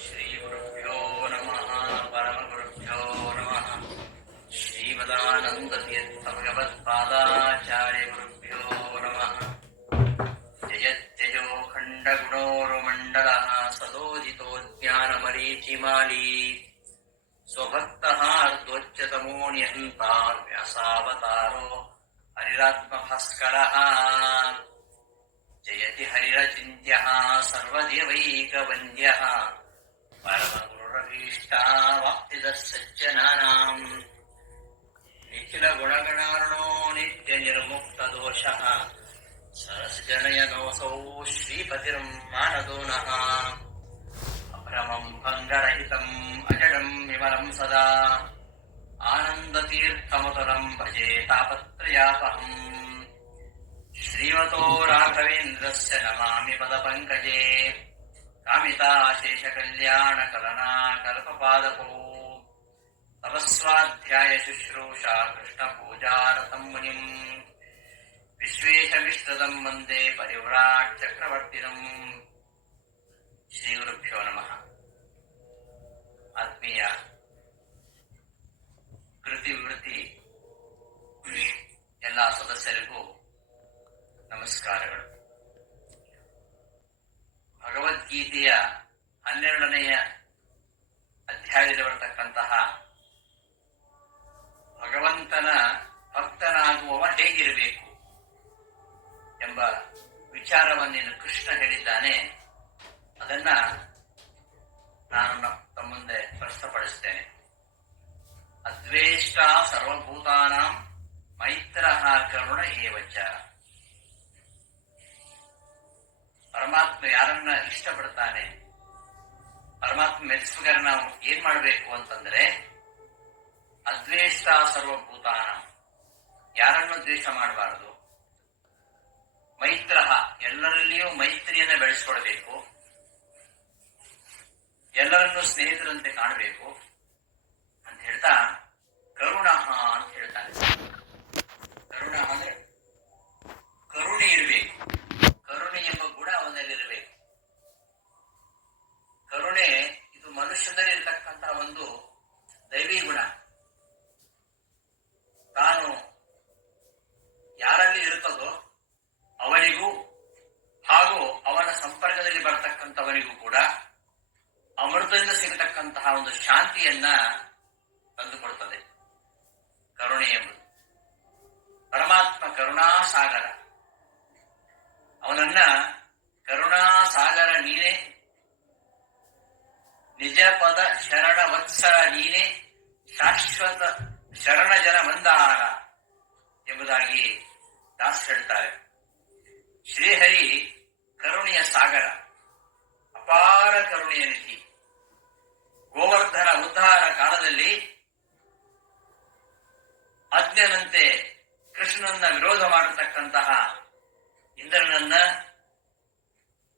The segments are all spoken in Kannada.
श्रीगुरुभ्यो नमः परमगुरुभ्यो नमः श्रीमदानन्दतीर्थभगवत्पादाचार्यगुरुभ्यो नमः जयत्यजो खण्डगुणोरुमण्डलः सदोदितो ज्ञानमरीचिमाली स्वभक्तः अर्धोच्चतमो निहन्ता व्यासावतारो हरिरात्मभास्करः సజ్జనానాం నిఖిల గుణగణారణో నిత్య నిర్ముక్త దోష సరసజనయనోసౌ శ్రీపతిరం మానదోన అప్రమం భంగరహితం అజడం విమలం సదా ఆనందతీర్థమతులం భజే తాపత్రయాపహం శ్రీమతో రాఘవేంద్రస్య నమామి పదపంకజే కమితాశేషకల్యాణకలనా కల్పపాదపో ತಪಸ್ವಾಧ್ಯಾಯ ಶುಶ್ರೂಷಾ ಕೃಷ್ಣ ಪೂಜಾರತಂ ಮುನಿಂ ವಿಶ್ವೇಶಮಿಶ್ರದಂ ವಂದೇ ಪರಿವ್ರಾಟ್ ಚಕ್ರವರ್ತಿನಂ ಶ್ರೀ ಗುರುಭ್ಯೋ ನಮಃ ಆತ್ಮೀಯ ಕೃತಿ ವೃತ್ತಿ ಎಲ್ಲ ಸದಸ್ಯರಿಗೂ ನಮಸ್ಕಾರಗಳು. ಭಗವದ್ಗೀತೆಯ ಹನ್ನೆರಡನೆಯ ಅಧ್ಯಾಯದಲ್ಲಿ ಬರ್ತಕ್ಕಂತಹ ಭಗವಂತನ ಭಕ್ತನಾಗುವವ ಹೇಗಿರಬೇಕು ಎಂಬ ವಿಚಾರವನ್ನೇನು ಕೃಷ್ಣ ಹೇಳಿದ್ದಾನೆ. ಅದನ್ನ ನಾನು ತಮ್ಮ ಮುಂದೆ ಪ್ರಸ್ತುತಪಡಿಸ್ತೇನೆ. ಅದ್ವೇಷ್ಟ ಸರ್ವಭೂತಾನಾಂ ಮೈತ್ರ ಕರುಣ ಏವಚ. ಪರಮಾತ್ಮ ಯಾರನ್ನ ಇಷ್ಟಪಡ್ತಾನೆ? ಪರಮಾತ್ಮ ಮೆಚ್ಚಿಸ್ಬೇಕಾದ್ರೆ ನಾವು ಏನ್ ಮಾಡಬೇಕು ಅಂತಂದ್ರೆ ಅದ್ವೇಷ್ಟ ಸರ್ವಭೂತಾನ. ಯಾರನ್ನು ದ್ವೇಷ ಮಾಡಬಾರದು? ಮೈತ್ರ ಎಲ್ಲರಲ್ಲಿಯೂ ಮೈತ್ರಿಯನ್ನ ಬೆಳೆಸ್ಕೊಳ್ಬೇಕು. ಎಲ್ಲರನ್ನೂ ಸ್ನೇಹಿತರಂತೆ ಕಾಣಬೇಕು ಅಂತ ಹೇಳ್ತಾ ಕರುಣ ಅಂತ ಹೇಳ್ತಾನೆ ಕರುಣ ಅಂದ್ರೆ ಕರುಣೆ ಇರಬೇಕು ಕರುಣೆ ಎಂಬ ಗುಣ ಅವನಲ್ಲಿರಬೇಕು ಕರುಣೆ ಇದು ಮನುಷ್ಯನಲ್ಲಿ ಇರತಕ್ಕಂತಹ ಒಂದು ದೈವಿ ಗುಣ ತಾನು ಯಾರಲ್ಲಿ ಇರುತ್ತದೋ ಅವನಿಗೂ ಹಾಗೂ ಅವನ ಸಂಪರ್ಕದಲ್ಲಿ ಬರತಕ್ಕಂಥವನಿಗೂ ಕೂಡ ಅಮೃತದಿಂದ ಸಿಗತಕ್ಕಂತಹ ಒಂದು ಶಾಂತಿಯನ್ನ ತಂದುಕೊಡ್ತದೆ. ಕರುಣೆ ಎಂಬುದು. ಪರಮಾತ್ಮ ಕರುಣಾಸಾಗರ ಅವನನ್ನ ಕರುಣಾಸಾಗರ ನೀನೇ. ನಿಜ ಪದ ಶರಣ ವತ್ಸರ ನೀನೇ. ಶಾಶ್ವತ ಶರಣ ಜನ ಮಂದಾರ ಎಂಬುದಾಗಿ ದಾಸ್ ಹೇಳ್ತಾರೆ. ಶ್ರೀಹರಿ ಕರುಣೆಯ ಸಾಗರ. ಅಪಾರ ಕರುಣೆಯ ನಿಧಿ. ಗೋವರ್ಧನ ಉದ್ಧಾರ ಕಾಲದಲ್ಲಿ ಅಜ್ಞನಂತೆ ಕೃಷ್ಣನನ್ನ ವಿರೋಧ ಮಾಡತಕ್ಕಂತಹ ಇಂದ್ರನನ್ನ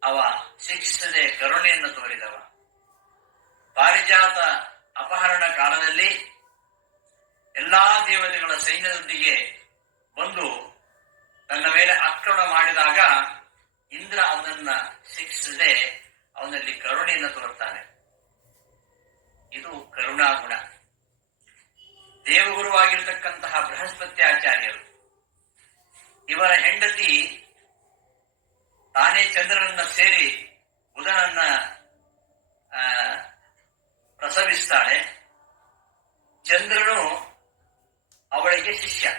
ಅವ ಶಿಕ್ಷಿಸದೆ ಕರುಣೆಯನ್ನು ತೋರಿದವ. ಪಾರಿಜಾತ ಅಪಹರಣ ಕಾಲದಲ್ಲಿ ಎಲ್ಲಾ ದೇವತೆಗಳ ಸೈನ್ಯದೊಂದಿಗೆ ಬಂದು ತನ್ನ ಮೇಲೆ ಆಕ್ರಮಣ ಮಾಡಿದಾಗ ಇಂದ್ರ ಅವನನ್ನ ಶಿಕ್ಷಿಸದೆ ಅವನಲ್ಲಿ ಕರುಣೆಯನ್ನು ತೋರುತ್ತಾನೆ. ಇದು ಕರುಣಾಗುಣ. ದೇವಗುರುವಾಗಿರ್ತಕ್ಕಂತಹ ಬೃಹಸ್ಪತಿ ಆಚಾರ್ಯರು. ಇವರ ಹೆಂಡತಿ ತಾನೇ ಚಂದ್ರನನ್ನ ಸೇರಿ ಬುಧನನ್ನ ಪ್ರಸವಿಸ್ತಾಳೆ. ಚಂದ್ರನು ಅವಳಿಗೆ ಶಿಷ್ಯ.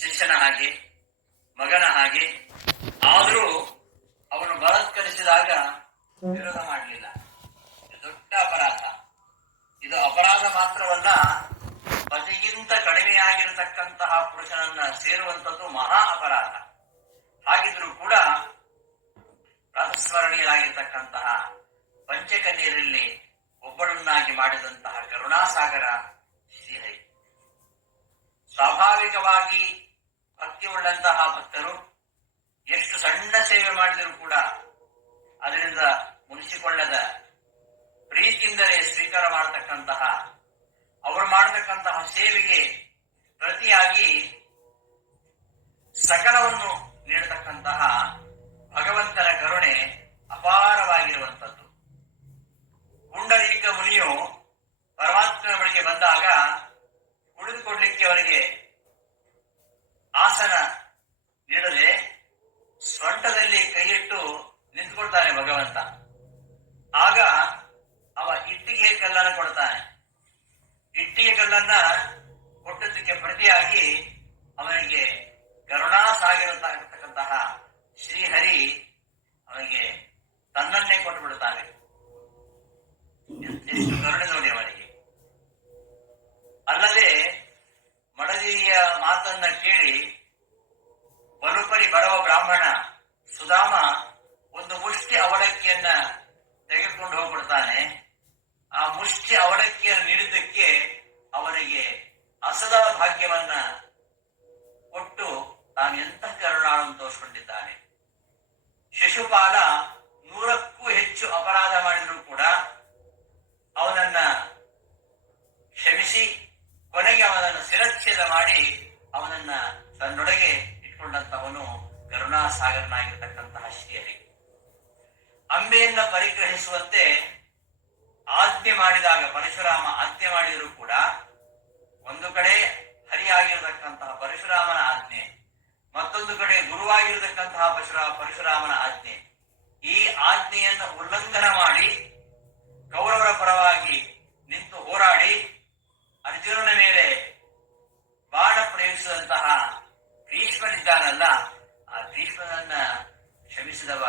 ಶಿಷ್ಯನ ಹಾಗೆ, ಮಗನ ಹಾಗೆ. ಆದರೂ ಅವನು ಬಲತ್ಕರಿಸಿದಾಗ ವಿರೋಧ ಮಾಡಲಿಲ್ಲ. ದೊಡ್ಡ ಅಪರಾಧ. ಇದು ಅಪರಾಧ ಮಾತ್ರವಲ್ಲ ಪತಿಗಿಂತ ಕಡಿಮೆಯಾಗಿರತಕ್ಕಂತಹ ಪುರುಷನನ್ನ ಸೇರುವಂತದ್ದು ಮಹಾ ಅಪರಾಧ. ಹಾಗಿದ್ರೂ ಕೂಡ ಪ್ರಾತಸ್ಮರಣೀಯರಾಗಿರ್ತಕ್ಕಂತಹ ಪಂಚಕನ್ಯರಲ್ಲಿ ಒಬ್ಬಳನ್ನಾಗಿ ಮಾಡಿದಂತಹ ಕರುಣಾಸಾಗರ ಶ್ರೀಹರಿ. ಸ್ವಾಭಾವಿಕವಾಗಿ ಭಕ್ತಿ ಉಳ್ಳಂತಹ ಭಕ್ತರು, ಎಷ್ಟು ಸಣ್ಣ ಸೇವೆ ಮಾಡಿದರೂ ಕೂಡ ಅದರಿಂದ ಮುನಿಸಿಕೊಳ್ಳದ ಪ್ರೀತಿಯಿಂದಲೇ ಸ್ವೀಕಾರ ಮಾಡತಕ್ಕಂತಹ, ಅವರು ಮಾಡತಕ್ಕಂತಹ ಸೇವೆಗೆ ಪ್ರತಿಯಾಗಿ ಸಕಲವನ್ನು ನೀಡತಕ್ಕಂತಹ ಭಗವಂತನ ಕರುಣೆ ಅಪಾರವಾಗಿರುವಂಥದ್ದು. ಪುಂಡರೀಕ ಮುನಿಯು ಪರಮಾತ್ಮನ ಬಳಿಗೆ ಬಂದಾಗ ಕುಳಿದುಕೊಡ್ಲಿಕ್ಕೆ ಅವರಿಗೆ ಆಸನ ನೀಡದೆ ಸೊಂಟದಲ್ಲಿ ಕೈಯಿಟ್ಟು ನಿಂತ್ಕೊಳ್ತಾನೆ ಭಗವಂತ. ಆಗ ಕಲ್ಲನ್ನ ಕೊಟ್ಟದಕ್ಕೆ ಪ್ರತಿಯಾಗಿ ಅವನಿಗೆ ಕರುಣಾಸಾಗಿರತಕ್ಕಂತಹ ಶ್ರೀಹರಿ ಅವನಿಗೆ ತನ್ನನ್ನೇ ಕೊಟ್ಟು ಬಿಡುತ್ತಾನೆ ಎಷ್ಟು ಕರುಣೆ ನೋಡಿ ಅವನಿಗೆ. ಅಲ್ಲದೆ ಮಡದಿಯ ಮಾತನ್ನ ಕೇಳಿ ಬಲುಪರಿ ಬಡವ ಬ್ರಾಹ್ಮಣ ಸುಧಾಮ ಒಂದು ಮುಷ್ಟಿ ಅವಡಕ್ಕಿಯನ್ನ ತೆಗೆದುಕೊಂಡು ಹೋಗ್ಬಿಡ್ತಾನೆ. ಆ ಮುಷ್ಟಿ ಅವಡಕ್ಕಿಯನ್ನು ನೀಡಿದ್ದಕ್ಕೆ ಅವನಿಗೆ ಅಸದ ಭಾಗ್ಯವನ್ನ ಕೊಟ್ಟು ತಾನು ಎಂತ ಕರುಣಾಳನ್ನು ತೋರಿಸ್ಕೊಂಡಿದ್ದಾನೆ. ಶಿಶುಪಾಲ ನೂರಕ್ಕೂ ಹೆಚ್ಚು ಅಪರಾಧ ಮಾಡಿದರೂ ಕೂಡ ಅವನನ್ನ ಕ್ಷಮಿಸಿ, ಕೊನೆಗೆ ಅವನನ್ನು ಶಿರಚ್ಛೇದ ಮಾಡಿ ಅವನನ್ನ ತನ್ನೊಳಗೆ ಇಟ್ಕೊಂಡಂತವನು ಕರುಣಾಸಾಗರನಾಗಿರ್ತಕ್ಕಂತಹ ಶ್ರೀಹರಿ. ಅಂಬೆಯನ್ನ ಪರಿಗ್ರಹಿಸುವಂತೆ ಆಜ್ಞೆ ಮಾಡಿದಾಗ, ಪರಶುರಾಮ ಆಜ್ಞೆ ಮಾಡಿದರೂ ಕೂಡ ಒಂದು ಕಡೆ ಹರಿಯಾಗಿರತಕ್ಕಂತಹ ಪರಶುರಾಮನ ಆಜ್ಞೆ, ಮತ್ತೊಂದು ಕಡೆ ಗುರುವಾಗಿರತಕ್ಕಂತಹ ಪರಶುರಾ, ಪರಶುರಾಮನ ಆಜ್ಞೆ. ಈ ಆಜ್ಞೆಯನ್ನು ಉಲ್ಲಂಘನ ಮಾಡಿ ಕೌರವರ ಪರವಾಗಿ ನಿಂತು ಹೋರಾಡಿ ಅರ್ಜುನನ ಮೇಲೆ ಬಾಣ ಪ್ರಯೋಗಿಸಿದಂತಹ ಭೀಷ್ಮನಿದ್ದಾನಲ್ಲ, ಆ ಭೀಷ್ಮನನ್ನ ಕ್ಷಮಿಸಿದವ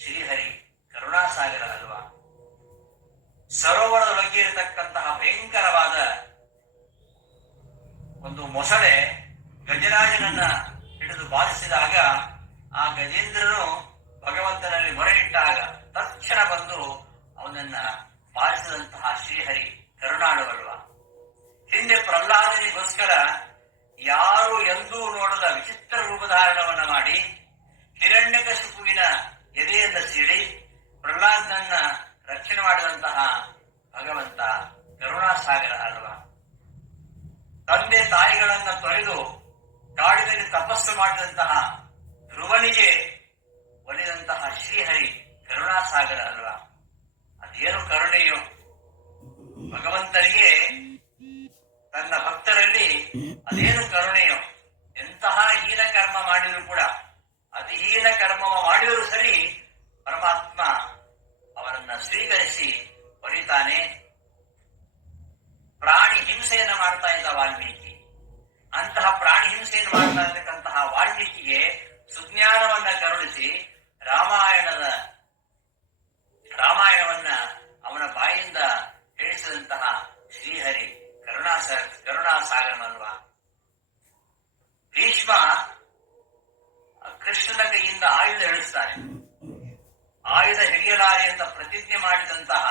ಶ್ರೀಹರಿ ಕರುಣಾಸಾಗರ ಅಲ್ವಾ? ಸರೋವರದೊಳಗೆ ಇರತಕ್ಕಂತಹ ಭಯಂಕರವಾದ ಒಂದು ಮೊಸಳೆ ಗಜರಾಜನನ್ನ ಹಿಡಿದು ಬಾಧಿಸಿದಾಗ ಆ ಗಜೇಂದ್ರನು ಭಗವಂತನಲ್ಲಿ ಮೊರೆ ಇಟ್ಟಾಗ ತಕ್ಷಣ ಬಂದು ಅವನನ್ನ ಬಾಧಿಸಿದಂತಹ ಶ್ರೀಹರಿ ಕರುಣಾಳುವಲ್ವ ಹಿಂದೆ ಪ್ರಹ್ಲಾದನಿಗೋಸ್ಕರ ಯಾರು ಎಂದೂ ನೋಡದ ವಿಚಿತ್ರ ರೂಪಧಾರಣವನ್ನ ಮಾಡಿ ಹಿರಣ್ಯಕಶಿಪುವಿನ ಎದೆಯನ್ನ ಸೀಳಿ ಪ್ರಹ್ಲಾದನನ್ನ ರಕ್ಷಣೆ ಮಾಡಿದಂತಹ ಭಗವಂತ ಕರುಣಾಸಾಗರ ಅಲ್ವಾ ತಂದೆ ತಾಯಿಗಳನ್ನ ತೊರೆದು ಕಾಡಿನಲ್ಲಿ ತಪಸ್ಸು ಮಾಡಿದಂತಹ ಧ್ರುವನಿಗೆ ಒಲಿದಂತಹ ಶ್ರೀಹರಿ ಕರುಣಾಸಾಗರ ಅಲ್ವಾ? ಅದೇನು ಕರುಣೆಯೋ? ಭಗವಂತನಿಗೆ ತನ್ನ ಭಕ್ತರಲ್ಲಿ ಅದೇನು ಕರುಣೆಯೋ? ಎಂತಹ ಹೀನ ಕರ್ಮ ಮಾಡಿದ್ರು ಕೂಡ, ಅತಿಹೀನ ಕರ್ಮ ಮಾಡಿದರೂ ಸರಿ ಪರಮಾತ್ಮ ಅವರನ್ನ ಸ್ವೀಕರಿಸಿ ಹೊರಿತಾನೆ ಪ್ರಾಣಿ ಹಿಂಸೆಯನ್ನ ಮಾಡ್ತಾ ಇದ್ದ ವಾಲ್ಮೀಕಿ ಅಂತಹ ಪ್ರಾಣಿ ಹಿಂಸೆಯನ್ನು ಮಾಡ್ತಾ ವಾಲ್ಮೀಕಿಗೆ ಸುಜ್ಞಾನವನ್ನ ಕರುಣಿಸಿ ರಾಮಾಯಣದ ರಾಮಾಯಣವನ್ನ ಅವನ ಬಾಯಿಂದ ಹೇಳಿಸಿದಂತಹ ಶ್ರೀಹರಿ ಕರುಣಾಸ ಕರುಣಾಸಾಗರನಲ್ವಾ ಭೀಷ್ಮ ಕೃಷ್ಣನ ಕೈಯಿಂದ ಆಯುಧ ಹಿಡಿಸ್ತಾನೆ ಆಯುಧ ಹಿಡಿಯಲಾರೆ ಅಂತ ಪ್ರತಿಜ್ಞೆ ಮಾಡಿದಂತಹ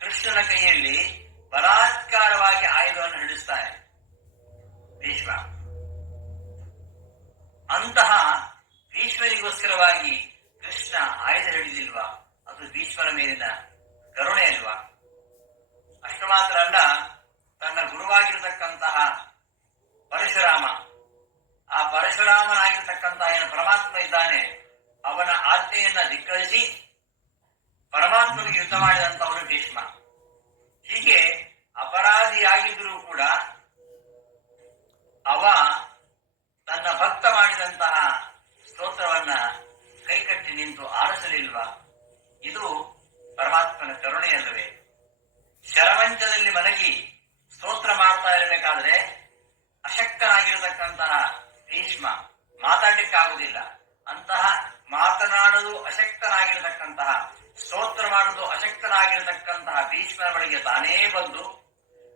ಕೃಷ್ಣನ ಕೈಯಲ್ಲಿ ಬಲಾತ್ಕಾರವಾಗಿ ಆಯುಧವನ್ನು ಹಿಡಿಸ್ತಾನೆ. ಅಂತಹ ಭೀಶ್ವರಿಗೋಸ್ಕರವಾಗಿ ಕೃಷ್ಣ ಆಯುಧ ಹಿಡಿದಿಲ್ವಾ? ಅದು ಭೀಶ್ವರ ಮೇಲಿನ ಕರುಣೆ ಅಲ್ವಾ? ಅಷ್ಟು ಮಾತ್ರ ಅಲ್ಲ, ತನ್ನ ಗುರುವಾಗಿರತಕ್ಕಂತಹ ಪರಶುರಾಮ, ಆ ಪರಶುರಾಮನಾಗಿರ್ತಕ್ಕಂತಹ ಏನು ಪರಮಾತ್ಮ ಇದ್ದಾನೆ, ಅವನ ಆಜ್ಞೆಯನ್ನ ಧಿಕ್ಕರಿಸಿ ಪರಮಾತ್ಮನಿಗೆ ಯುದ್ಧ ಮಾಡಿದಂತವನು ಭೀಷ್ಮ. ಹೀಗೆ ಅಪರಾಧಿಯಾಗಿದ್ದರೂ ಕೂಡ ಅವ ತನ್ನ ಭಕ್ತ ಮಾಡಿದಂತಹ ಸ್ತೋತ್ರವನ್ನ ಕೈಕಟ್ಟಿ ನಿಂತು ಆರಿಸಲಿಲ್ವಾ ಇದು ಪರಮಾತ್ಮನ ಕರುಣೆಯಲ್ಲವೇ ಶರವಂಚದಲ್ಲಿ ಮಲಗಿ ಸ್ತೋತ್ರ ಮಾಡ್ತಾ ಇರಬೇಕಾದ್ರೆ ಅಶಕ್ತನಾಗಿರತಕ್ಕಂತಹ ಭೀಷ್ಮ ಮಾತಾಡ್ಲಿಕ್ಕಾಗುವುದಿಲ್ಲ. ಅಂತಹ ಮಾತನಾಡಲು ಅಶಕ್ತನಾಗಿರತಕ್ಕಂತಹ, ಸ್ತೋತ್ರ ಮಾಡಲು ಅಶಕ್ತನಾಗಿರತಕ್ಕಂತಹ ಭೀಷ್ಮನ ಬಳಿಗೆ ತಾನೇ ಬಂದು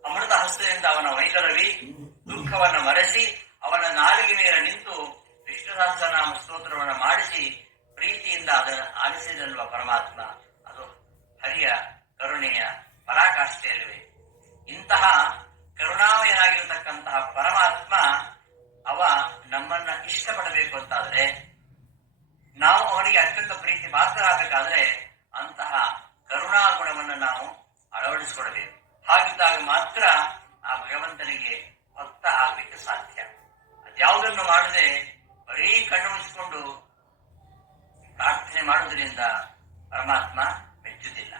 ಅಮೃತ ಹಸ್ತದಿಂದ ಅವನ ವೈದರವಿ ದುಃಖವನ್ನು ಮರೆಸಿ ಅವನ ನಾಲಿಗೆ ಮೇಲೆ ನಿಂತು ವಿಷ್ಣು ಸಹಸ್ರನಾಮ ಸ್ತೋತ್ರವನ್ನು ಮಾಡಿಸಿ ಪ್ರೀತಿಯಿಂದ ಅದನ್ನು ಆಲಿಸಿದನ್ನುವ ಪರಮಾತ್ಮ? ಅದು ಹರಿಯ ಕರುಣೆಯ ಪರಾಕಾಷ್ಠೆಯಲ್ಲಿವೆ. ಇಂತಹ ಕರುಣಾಮಯನಾಗಿರತಕ್ಕಂತಹ ಪರಮಾತ್ಮ ಅವ ನಮ್ಮನ್ನ ಇಷ್ಟಪಡಬೇಕು ಅಂತಾದ್ರೆ, ನಾವು ಅವನಿಗೆ ಅತ್ಯಂತ ಪ್ರೀತಿ ಪಾತ್ರರಾಗಬೇಕಾದ್ರೆ ಅಂತಹ ಕರುಣಾ ಗುಣವನ್ನು ನಾವು ಅಳವಡಿಸಿಕೊಡಬೇಕು. ಹಾಗಿದ್ದಾಗ ಮಾತ್ರ ಆ ಭಗವಂತನಿಗೆ ಮಾಡದೆ ಬರೀ ಕಣ್ಣು ಮುಚ್ಚಿಕೊಂಡು ಪ್ರಾರ್ಥನೆ ಮಾಡುವುದರಿಂದ ಪರಮಾತ್ಮ ಮೆಚ್ಚುವುದಿಲ್ಲ.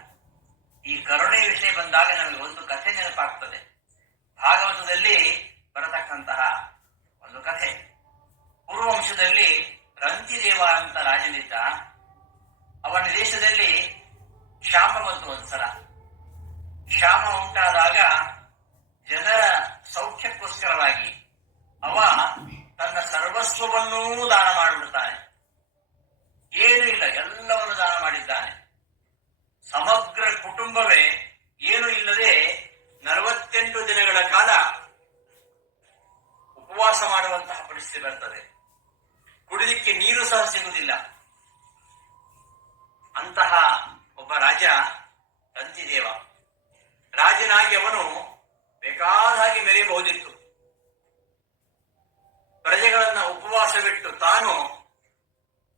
ಈ ಕರುಣೆ ವಿಷಯ ಬಂದಾಗ ನಮಗೆ ಒಂದು ಕಥೆ ನೆನಪಾಗ್ತದೆ. ಭಾಗವತದಲ್ಲಿ ಬರತಕ್ಕಂತಹ ಒಂದು ಕಥೆ. ಪೂರ್ವವಂಶದಲ್ಲಿ ರಂತಿದೇವ ಅಂತ ರಾಜನಿದ್ದ. ದೇಶದಲ್ಲಿ ಕ್ಷಾಮ ಬಂತು ಒಂದ್ಸಲ. ಕ್ಷಾಮ ಉಂಟಾದಾಗ ಜನರ ಸೌಖ್ಯಕ್ಕೋಸ್ಕರವಾಗಿ ಅವ ತನ್ನ ಸರ್ವಸ್ವವನ್ನೂ ದಾನ ಮಾಡಿಬಿಡ್ತಾನೆ ಏನೂ ಇಲ್ಲ ಎಲ್ಲವನ್ನು ದಾನ ಮಾಡಿದ್ದಾನೆ ಸಮಗ್ರ ಕುಟುಂಬವೇ ಏನು ಇಲ್ಲದೆ ನಲವತ್ತೆಂಟು ದಿನಗಳ ಕಾಲ ಉಪವಾಸ ಮಾಡುವಂತಹ ಪರಿಸ್ಥಿತಿ ಬರ್ತದೆ ಕುಡಿಲಿಕ್ಕೆ ನೀರು ಸಹ ಸಿಗುವುದಿಲ್ಲ ಅಂತಹ ಒಬ್ಬ ರಾಜ ರಂತಿದೇವ ರಾಜನಾಗಿ ಅವನು ಬೇಕಾದ ಹಾಗೆ ಮೆರೆಯಬಹುದಿತ್ತು ಪ್ರಜೆಗಳನ್ನ ಉಪವಾಸವಿಟ್ಟು ತಾನು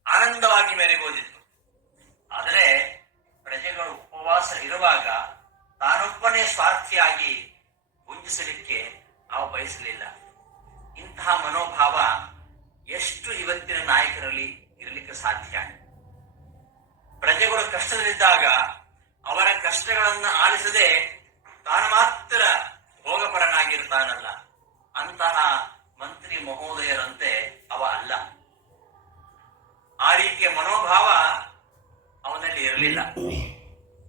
ಆನಂದವಾಗಿ ಮೆರೆಯಬಹುದಿತ್ತು ಆದರೆ ಪ್ರಜೆಗಳು ಉಪವಾಸ ಇರುವಾಗ ತಾನೊಬ್ಬನೇ ಸ್ವಾರ್ಥಿಯಾಗಿ ಪೂಜಿಸಲಿಕ್ಕೆ ಅವ ಬಯಸಲಿಲ್ಲ. ಇಂತಹ ಮನೋಭಾವ ಎಷ್ಟು ಇವತ್ತಿನ ನಾಯಕರಲ್ಲಿ ಇರಲಿಕ್ಕೆ ಸಾಧ್ಯ? ಪ್ರಜೆಗಳು ಕಷ್ಟದಲ್ಲಿದ್ದಾಗ ಅವರ ಕಷ್ಟಗಳನ್ನ ಆಲಿಸದೆ ತಾನು ಮಾತ್ರ ಭೋಗಪರನಾಗಿರ್ತಾನಲ್ಲ ಅಂತಹ ಮಂತ್ರಿ ಮಹೋದಯರಂತೆ ಅವ ಅಲ್ಲ. ಆ ರೀತಿಯ ಮನೋಭಾವ ಅವನಲ್ಲಿ ಇರಲಿಲ್ಲ.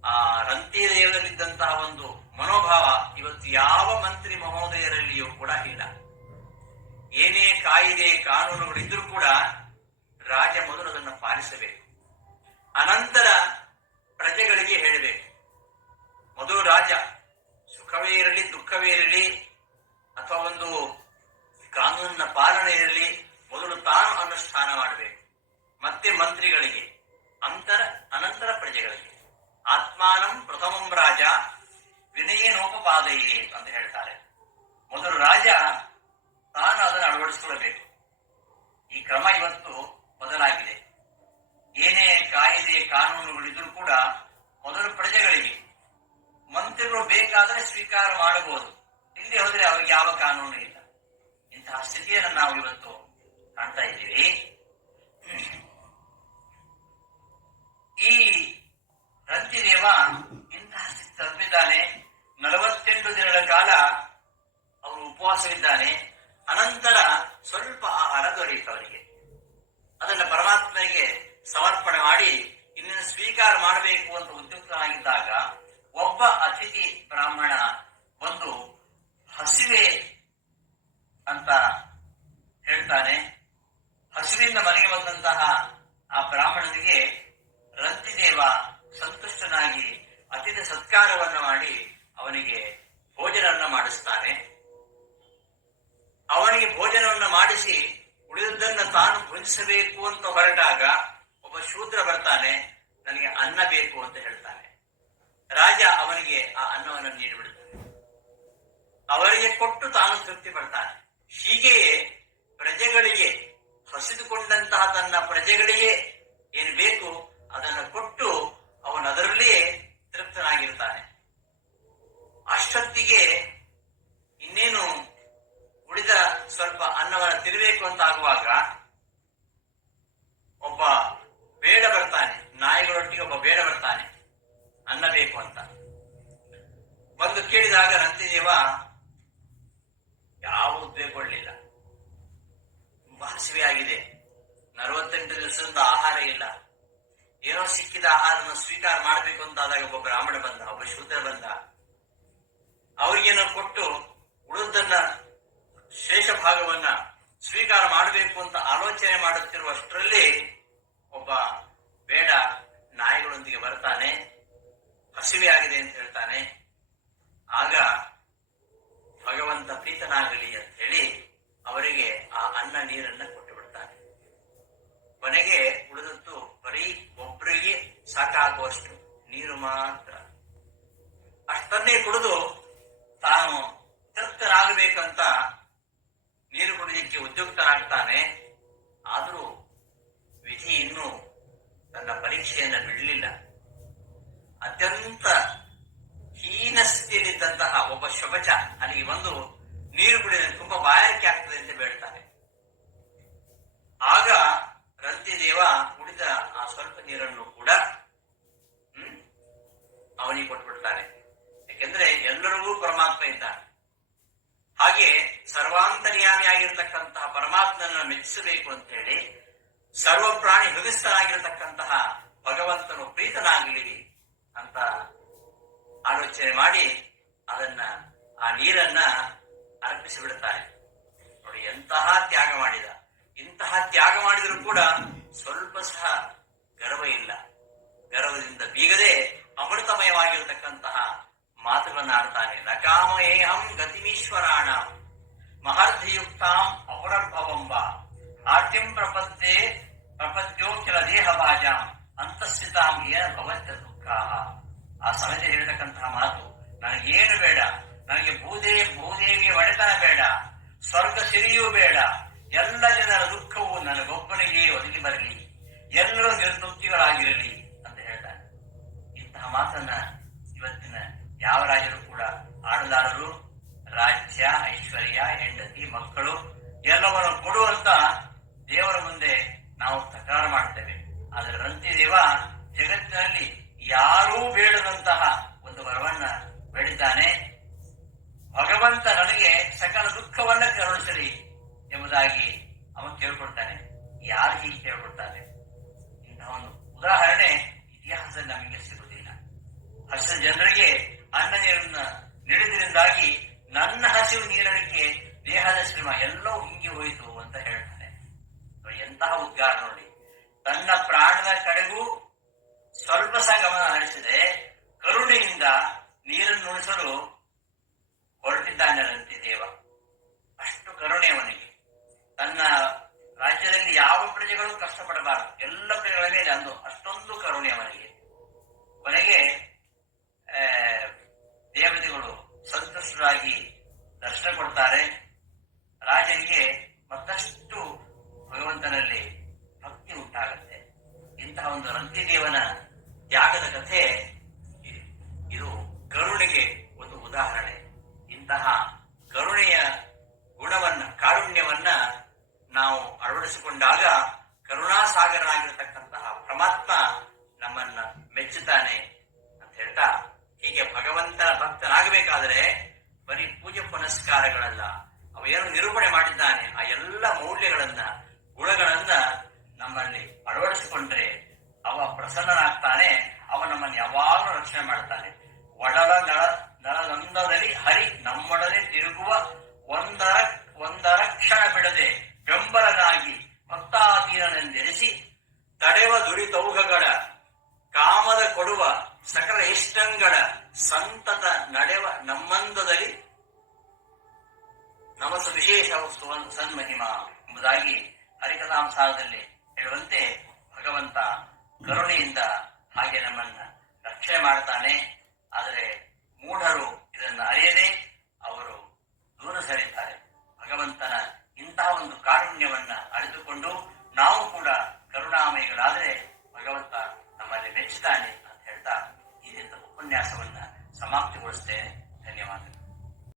ಆ ರಂತಿದೇವದಲ್ಲಿದ್ದಂತಹ ಒಂದು ಮನೋಭಾವ ಇವತ್ತು ಯಾವ ಮಂತ್ರಿ ಮಹೋದಯರಲ್ಲಿಯೂ ಕೂಡ ಇಲ್ಲ. ಏನೇ ಕಾಯಿದೆ ಕಾನೂನುಗಳಿದ್ರೂ ಕೂಡ ರಾಜ ಮೊದಲು ಅದನ್ನು ಪಾಲಿಸಬೇಕು. ಅನಂತರ ಪ್ರಜೆಗಳಿಗೆ ಹೇಳಬೇಕು. ಮೊದಲು ರಾಜ ಸುಖವೇ ಇರಲಿ, ದುಃಖವೇ ಇರಲಿ, ಅಥವಾ ಒಂದು ಕಾನೂನಿನ ಪಾಲನೆ ಇರಲಿ, ಮೊದಲು ತಾನು ಅನುಷ್ಠಾನ ಮಾಡಬೇಕು. ಮತ್ತೆ ಮಂತ್ರಿಗಳಿಗೆ, ಅಂತರ, ಅನಂತರ ಪ್ರಜೆಗಳಿಗೆ. ಆತ್ಮಾನಂ ಪ್ರಥಮಂ ರಾಜ ವಿನಯನೋಪಪಾದಯೇ ಅಂತ ಹೇಳ್ತಾರೆ. ಮೊದಲು ರಾಜ ತಾನು ಅದನ್ನು ಅಳವಡಿಸಿಕೊಳ್ಳಬೇಕು. ಈ ಕ್ರಮ ಇವತ್ತು ಬದಲಾಗಿದೆ ಏನೇ ಕಾಯಿದೆ ಕಾನೂನುಗಳಿದ್ರೂ ಕೂಡ ಮೊದಲು ಪ್ರಜೆಗಳಿಗೆ ಮಂತ್ರಿಗಳು ಬೇಕಾದರೆ ಸ್ವೀಕಾರ ಮಾಡಬಹುದು. ಇಲ್ಲಿ ಹೋದ್ರೆ ಅವರಿಗೆ ಯಾವ ಕಾನೂನು ಇಲ್ಲ. ಇಂತಹ ಸ್ಥಿತಿಯನ್ನು ನಾವು ಇವತ್ತು ಕಾಣ್ತಾ ಇದ್ದೀವಿ ಈ ರಂತಿದೇವ ಇಂತಹ ಸ್ಥಿತಿ ತಲುಪಿದ್ದಾನೆ ನಲವತ್ತೆಂಟು ದಿನಗಳ ಕಾಲ ಅವನು ಉಪವಾಸವಿದ್ದಾನೆ, ಅನಂತರ ಸ್ವಲ್ಪ ಆಹಾರ ದೊರೆಯಿತು ಅವರಿಗೆ ಅದನ್ನು ಪರಮಾತ್ಮನಿಗೆ ಸಮರ್ಪಣೆ ಮಾಡಿ ಇನ್ನೇನು ಸ್ವೀಕಾರ ಮಾಡಬೇಕು ಅಂತ ಉದ್ಯುಕ್ತನಾಗಿದ್ದಾಗ, ಒಬ್ಬ ಅತಿಥಿ ಬ್ರಾಹ್ಮಣ ಬಂದು ಹಸಿವೆ ಅಂತ ಹೇಳ್ತಾನೆ ಹಸಿವಿಂದ ಮನೆಗೆ ಬಂದಂತಹ ಆ ಬ್ರಾಹ್ಮಣನಿಗೆ ರಂತಿದೇವ ಸಂತುಷ್ಟನಾಗಿ ಅತಿಥಿ ಸತ್ಕಾರವನ್ನ ಮಾಡಿ ಅವನಿಗೆ ಭೋಜನವನ್ನ ಮಾಡಿಸ್ತಾನೆ ಅವನಿಗೆ ಭೋಜನವನ್ನ ಮಾಡಿಸಿ ಉಳಿದದ್ದನ್ನ ತಾನು ಭುಂಜಿಸಬೇಕು ಅಂತ ಹೊರಟಾಗ ಒಬ್ಬ ಬರ್ತಾನೆ ನನಗೆ ಅನ್ನ ಬೇಕು ಅಂತ ಹೇಳ್ತಾನೆ. ರಾಜ ಅವನಿಗೆ ಆ ಅನ್ನವನ್ನು ನೀಡಿಬಿಡ್ತಾನೆ. ಅವರಿಗೆ ಕೊಟ್ಟು ತಾನು ತೃಪ್ತಿ ಪಡ್ತಾನೆ. ಹೀಗೆಯೇ ಪ್ರಜೆಗಳಿಗೆ ಹಸಿದುಕೊಂಡಂತಹ ತನ್ನ ಪ್ರಜೆಗಳಿಗೆ ಏನು ಬೇಕು ಅದನ್ನು ಕೊಟ್ಟು ಅವನು ಅದರಲ್ಲಿಯೇ ತೃಪ್ತನಾಗಿರ್ತಾನೆ ಅಷ್ಟೊತ್ತಿಗೆ ಇನ್ನೇನು ಉಳಿದ ಸ್ವಲ್ಪ ಅನ್ನವನ್ನು ತಿನ್ನಬೇಕು ಅಂತ ಆಗುವಾಗ ಒಬ್ಬ ಬೇಡ ಬರ್ತಾನೆ ನಾಯಿಗಳೊಟ್ಟಿಗೆ ಒಬ್ಬ ಬೇಡ ಬರ್ತಾನೆ ಅನ್ನ ಬೇಕು ಅಂತ ಬಂದು ಕೇಳಿದಾಗ ರಂತಿದೇವ ಯಾವ ಉದ್ವೇಗಗೊಳ್ಳಲಿಲ್ಲ ತುಂಬಾ ಹಸಿವೆ ಆಗಿದೆ ದಿವಸದಿಂದ ಆಹಾರ ಇಲ್ಲ. ಏನೋ ಸಿಕ್ಕಿದ ಆಹಾರನ ಸ್ವೀಕಾರ ಮಾಡಬೇಕು ಅಂತ ಆದಾಗ ಒಬ್ಬ ಬ್ರಾಹ್ಮಣ ಬಂದ, ಒಬ್ಬ ಶೂದ್ರ ಬಂದ. ಅವರಿಗೇನೋ ಕೊಟ್ಟು ಉಳಿದನ್ನ ಶೇಷ ಭಾಗವನ್ನ ಸ್ವೀಕಾರ ಮಾಡಬೇಕು ಅಂತ ಆಲೋಚನೆ ಮಾಡುತ್ತಿರುವಷ್ಟರಲ್ಲಿ ಒಬ್ಬ ಬೇಡ ನಾಯಿಗಳೊಂದಿಗೆ ಬರ್ತಾನೆ, ಹಸಿವೆ ಆಗಿದೆ ಅಂತ ಹೇಳ್ತಾನೆ. ಆಗ ಭಗವಂತ ಪ್ರೀತನಾಗಲಿ ಅಂತ ಹೇಳಿ ಅವರಿಗೆ ಆ ಅನ್ನ ನೀರನ್ನ ಕೊನೆಗೆ ಉಳಿದದ್ದು ಬರೀ ಒಬ್ಬರಿಗೆ ಸಾಕಾಗುವಷ್ಟು ನೀರು ಮಾತ್ರ. ಅಷ್ಟನ್ನೇ ಕುಡಿದು ತಾನು ತೃಪ್ತನಾಗಬೇಕಂತ ನೀರು ಕುಡಿಲಿಕ್ಕೆ ಉದ್ಯುಕ್ತನಾಗ್ತಾನೆ. ಆದರೂ ವಿಧಿ ಇನ್ನೂ ತನ್ನ ಪರೀಕ್ಷೆಯನ್ನು ಬಿಡಲಿಲ್ಲ. ಅತ್ಯಂತ ಹೀನ ಸ್ಥಿತಿಯಲ್ಲಿದ್ದಂತಹ ಒಬ್ಬ ಶುಭಚ ಅಲ್ಲಿಗೆ ಬಂದು ನೀರು ಕುಡಿಯಲು ತುಂಬಾ ಬಾಯಾರಿಕೆ ಆಗ್ತದೆ ಅಂತ ಬೇಡ್ತಾನೆ ಆಗ ರಂತಿದೇವ ಕುಡಿದ ಆ ಸ್ವಲ್ಪ ನೀರನ್ನು ಕೂಡ, ಹ್ಮ್, ಅವನಿಗೆ ಕೊಟ್ಬಿಡ್ತಾನೆ. ಯಾಕೆಂದ್ರೆ ಎಲ್ಲರಿಗೂ ಪರಮಾತ್ಮ ಇದ್ದಾನೆ. ಹಾಗೆ ಸರ್ವಾಂತರ್ಯಾಮಿ ಆಗಿರ್ತಕ್ಕಂತಹ ಪರಮಾತ್ಮನನ್ನು ಮೆಚ್ಚಿಸಬೇಕು ಅಂತ ಹೇಳಿ ಸರ್ವ ಪ್ರಾಣಿ ಹೃದಯಸ್ಥನಾಗಿರತಕ್ಕಂತಹ ಭಗವಂತನು ಪ್ರೀತನಾಗಲಿ ಅಂತ ಆಲೋಚನೆ ಮಾಡಿ ಅದನ್ನ, ಆ ನೀರನ್ನ ಅರ್ಪಿಸಿ ಬಿಡ್ತಾನೆ ನೋಡಿ ಎಂತಹ ತ್ಯಾಗ ಮಾಡಿದ. ಇಂತಹ ತ್ಯಾಗ ಮಾಡಿದರೂ ಕೂಡ ಸ್ವಲ್ಪ ಸಹ ಗರ್ವ ಇಲ್ಲ. ಗರ್ವದಿಂದ ಬೀಗದೆ ಅಮೃತಮಯವಾಗಿರತಕ್ಕಂತಹ ಮಾತುಗಳನ್ನು ಆಡ್ತಾನೆ. ನಕಾಮಯೇಹಂ ಗತಿಮೀಶ್ವರಾಣ ಮಹರ್ಧಿಯುಕ್ತಾಂ ಅಪರಭವಂಬ ಆರ್ತಿಂ ಪ್ರಪದ್ಯೆ ಪ್ರಪದ್ಯೋ ಕೆಲ ದೇಹ ಭಾಜಾಂ ಅಂತಸ್ಥಿತಾಂ ಏನ ಭವಂತ ದುಃಖ. ಆ ಸಮಯದಲ್ಲಿ ಹೇಳ್ತಕ್ಕಂತಹ ಮಾತು ನನಗೇನು ಬೇಡ. ನನಗೆ ಭೂದೇ ಭೂದೇವಿಯ ಒಡೆತನ ಬೇಡ. ಸ್ವರ್ಗ ಸಿರಿಯೂ ಬೇಡ. ಎಲ್ಲ ಜನರ ದುಃಖವು ನನಗೊಬ್ಬನಿಗೆ ಒದಗಿ ಬರಲಿ, ಎಲ್ಲರೂ ನಿರ್ದೃಪ್ತಿಗಳಾಗಿರಲಿ ಅಂತ ಹೇಳ್ತಾರೆ. ಇಂತಹ ಮಾತನ್ನ ಇವತ್ತಿನ ಯಾವ ರಾಜರು ಕೂಡ ಆಡಲಾರರು. ರಾಜ್ಯ, ಐಶ್ವರ್ಯ, ಹೆಂಡತಿ, ಮಕ್ಕಳು ಎಲ್ಲವನ್ನು ಕೊಡುವಂತ ದೇವರ ಮುಂದೆ ನಾವು ತಕರಾರು ಮಾಡ್ತೇವೆ ಆದರೆ ರಂತಿದೇವ ಜಗತ್ತಿನಲ್ಲಿ ಯಾರೂ ಬೇಡದಂತಹ ಒಂದು ವರವನ್ನ ಬೇಡಿದ್ದಾನೆ ಭಗವಂತ ನನಗೆ ಸಕಲ ದುಃಖವನ್ನ ಕರುಣಿಸಲಿ. ಎಂಬುದಾಗಿ ಅವನು ಕೇಳ್ಕೊಳ್ತಾನೆ ಯಾರು ಹೀಗೆ ಕೇಳ್ಕೊಳ್ತಾನೆ ಇಂತಹ ಒಂದು ಉದಾಹರಣೆ ಇತಿಹಾಸ ನಮಗೆ ಸಿಗುವುದಿಲ್ಲ. ಹಸಿದ ಜನರಿಗೆ ಅನ್ನ ನೀರನ್ನ ನೀಡಿದ್ರಿಂದಾಗಿ ನನ್ನ ಹಸಿವು ನೀರಡಿಕೆ ದೇಹದ ಶ್ರಮ ಎಲ್ಲೋ ಹಿಂಗೆ ಹೋಯಿತು ಅಂತ ಹೇಳ್ತಾನೆ. ಎಂತಹ ಉದ್ಗಾರ ನೋಡಿ. ತನ್ನ ಪ್ರಾಣದ ಕಡೆಗೂ ಸ್ವಲ್ಪ ಸಹ ಗಮನ ಹರಿಸಿದೆ ಕರುಣೆಯಿಂದ ನೀರನ್ನು ಉಳಿಸಲು ಹೊರಟಿದ್ದಾನಂತೆ ದೇವ ಅಷ್ಟು ಕರುಣೆ ಅವನಿಗೆ ತನ್ನ ರಾಜ್ಯದಲ್ಲಿ ಯಾವ ಪ್ರಜೆಗಳು ಕಷ್ಟಪಡಬಾರದು ಎಲ್ಲ ಪ್ರಜೆಗಳ ಮೇಲೆ ಅಂದು ಅಷ್ಟೊಂದು ಕರುಣೆ ಅವನಿಗೆ ಕೊನೆಗೆ ಆ, ದೇವತೆಗಳು ಸಂತುಷ್ಟರಾಗಿ ದರ್ಶನ ಕೊಡ್ತಾರೆ ರಾಜನಿಗೆ ಮತ್ತಷ್ಟು ಭಗವಂತನಲ್ಲಿ ಭಕ್ತಿ ಉಂಟಾಗುತ್ತೆ ಇಂತಹ ಒಂದು ರಂತಿದೇವನ ತ್ಯಾಗದ ಕಥೆ ಇ- ಇದು ಕರುಣೆಗೆ ಒಂದು ಉದಾಹರಣೆ ಇಂತಹ ಕರುಣೆಯ ಗುಣವನ್ನ ಕಾರುಣ್ಯವನ್ನ ನಾವು ಅಳವಡಿಸಿಕೊಂಡಾಗ ಕರುಣಾಸಾಗರನಾಗಿರತಕ್ಕಂತಹ ಪರಮಾತ್ಮ ನಮ್ಮನ್ನ ಮೆಚ್ಚುತ್ತಾನೆ ಅಂತ ಹೇಳ್ತಾ, ಹೀಗೆ ಭಗವಂತನ ಭಕ್ತನಾಗಬೇಕಾದರೆ ಬರೀ ಪೂಜೆ ಪುನಸ್ಕಾರಗಳಲ್ಲ ಅವ ಏನು ನಿರೂಪಣೆ ಮಾಡಿದ್ದಾನೆ, ಆ ಎಲ್ಲ ಮೌಲ್ಯಗಳನ್ನ, ಗುಣಗಳನ್ನ ನಮ್ಮಲ್ಲಿ ಅಳವಡಿಸಿಕೊಂಡ್ರೆ ಅವ ಪ್ರಸನ್ನನಾಗ್ತಾನೆ, ಅವ ನಮ್ಮನ್ನು ಯಾವಾಗಲೂ ರಕ್ಷಣೆ ಮಾಡ್ತಾನೆ. ಒಡಲ ನಳ ನಳನಂದದಲ್ಲಿ ಹರಿ ನಮ್ಮೊಡನೆ ತಿರುಗುವ ಒಂದರ ಒಂದರ ಕ್ಷಣ ಬಿಡದೆ ಬೆಂಬಲನಾಗಿ ಭಕ್ತಾಧೀನನೆಂದೆನಿಸಿ ತಡೆವ ದುರಿತೌಘಗಳ ಕಾಮದ ಕೊಡುವ ಸಕಲ ಇಷ್ಟಂಗಳ ಸಂತತ ನಡೆವ ನಮ್ಮಂದದಲ್ಲಿ ನಮಸ ವಿಶೇಷ ಸನ್ಮಹಿಮ ಎಂಬುದಾಗಿ ಹರಿಕಥಾಂಸಾರದಲ್ಲಿ ಹೇಳುವಂತೆ ಭಗವಂತ ಕರುಣೆಯಿಂದ ಹಾಗೆ ನಮ್ಮನ್ನ ರಕ್ಷಣೆ ಮಾಡ್ತಾನೆ. ಆದರೆ ಮೂಢರು ಇದನ್ನು ಅರಿಯದೆ ಅವರು ದೂರ ಸರಿತಾರೆ. ಭಗವಂತನ ಇಂತಹ ಒಂದು ಕಾರುಣ್ಯವನ್ನ ಅರಿತುಕೊಂಡು ನಾವು ಕೂಡ ಕರುಣಾಮಯಿಗಳಾದರೆ ಭಗವಂತ ನಮ್ಮಲ್ಲಿ ಮೆಚ್ಚುತ್ತಾನೆ ಅಂತ ಹೇಳ್ತಾ ಈ ದಿನದ ಉಪನ್ಯಾಸವನ್ನ ಸಮಾಪ್ತಿಗೊಳಿಸ್ತೇನೆ. ಧನ್ಯವಾದಗಳು.